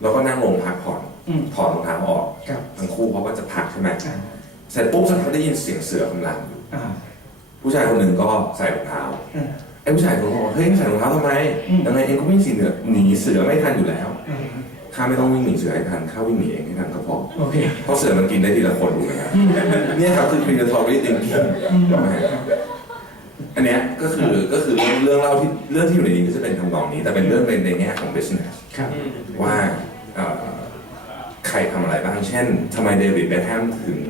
แล้วก็นั่งลงพักผ่อนอืมถอดรองเท้าออก ครับทั้งคู่เขาก็จะพักใช่ไหมอ่าเสร็จปุ๊บสักพักได้ยินเสียงเสือกำลังอยู่อ่าผู้ชายคนหนึ่งก็ใส่รองเท้าอ่า ไอ้ผู้ชายคนนั้นบอกเฮ้ยใส่รองเท้าทำไมอืม ยังไงเองก็วิ่งสีเหนือหนีเสือไม่ทันอยู่แล้วอ่าข้าไม่ต้องวิ่งหนีเสือให้ทันข้าวิ่งหนีเองให้ทันก็พอโอเคเพราะเสือมันกินได้ทีละคนถูกไหมครับเนี่ยครับคือ predatory thinking อืมถูกไหม อันเนี้ยก็คือก็คือเรื่องเรื่องเล่าที่เรื่องที่อยู่ในนี้ก็จะเป็นทำนองนี้ แต่เป็นเรื่องในในแง่ของ business ครับ ว่าเอ่อใครทำอะไรบ้าง เช่นทำไมเดวิดเบคแฮมถึง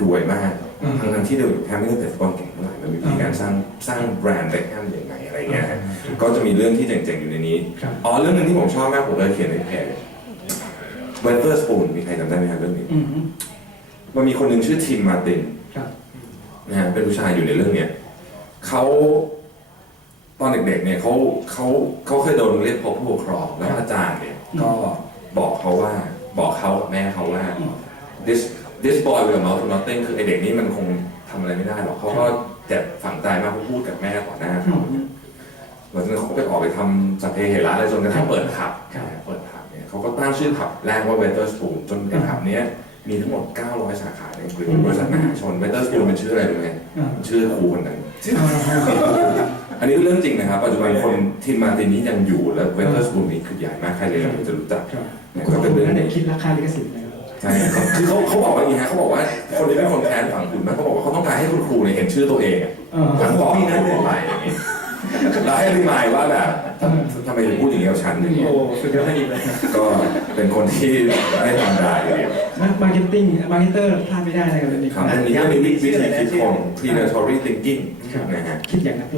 รวยมาก อืม ทั้งนั้นที่เดวิดเบคแฮมไม่ได้เตะฟุตบอลเก่งเท่าไหร่มันมีวิธีการสร้างสร้างแบรนด์เบคแฮมยังไงอะไรเงี้ยฮะก็จะมีเรื่องที่เจ๋งๆอยู่ในนี้ ครับ อ๋อเรื่องหนึงที่ผมชอบมากผมเลยเขียนในเพจเวนเตอร์สปูนมีใครจำได้ไหมครับเรื่องนี้ อืมมันมีคนหนึ่งชื่อทิมมาร์ติน ครับ นะฮะเป็นผู้ชายอยู่ในเรื่องเนี้ย เขาตอนเด็กๆเนี่ยเขาเขาเขาเคยโดนเรียกพบผู้ปกครองแล้วอาจารย์เนี่ยก็บอกเขาว่าบอกเขากับแม่เขาว่าอืม this this boy will amount to nothing คือไอเด็กนี่มันคงทำอะไรไม่ได้หรอกเขาก็เจ็บฝังใจมากเขาพูดกับแม่ต่อหน้าอืเขามหลังจากนั้นเขาก็ไปออกไปทำสัพเพเหระอะไรจนกระทั่งเปิดผับครับเปิดผับเนี่ยเขาก็ตั้งชื่อผับแรกว่า Weather Spoon จนไอ้ผับเนี้ยมีทั้งหมด 900 สาขาในอังกฤษบริษัทมหาชน Weather Spoon เป็นชื่ออะไรรู้ไหมอ่าชื่อครูคนนั้นอ่า อันนี้คือเรื่องจริงนะครับ ปัจจุบันคนทีมมาร์ตินนี้ยังอยู่และ Weather Spoon นี้คือใหญ่มากใครเลยอยากจะรู้จักครับเนี่ยคุณก็คเป็นนเรื่องนั้นหเนี่นึ่ยงคิดราคาลิขสิทธิ์นะครับใช่ครับคือเขาเขาบอกว่าอย่างนี้ฮะเขาบอกว่าคนที่เป็นคนแทนฝั่งคุณนะเขาบอกว่าเขาต้องการให้คุณครูเนี่ยเห็นชื่อตัวเองอะเออหลังบอกให้ตัวไปอย่างนี้แล้วให้อธิบายว่าแบบทำไมถึงพูดอย่างนี้กับฉันอย่างนี้โอ้สุดยอดดีเลยก็เป็นคนที่ไม่ธรรมดาอยู่ดีมาร์เก็ต ติ้งมาร์เก็ตเตอร์พลาดไม่ได้นะครับเรื่องนี้ครับอันนี้ก็มีวิธีคิดของ predatory thinking ครับนะฮะ คิดอย่างนัก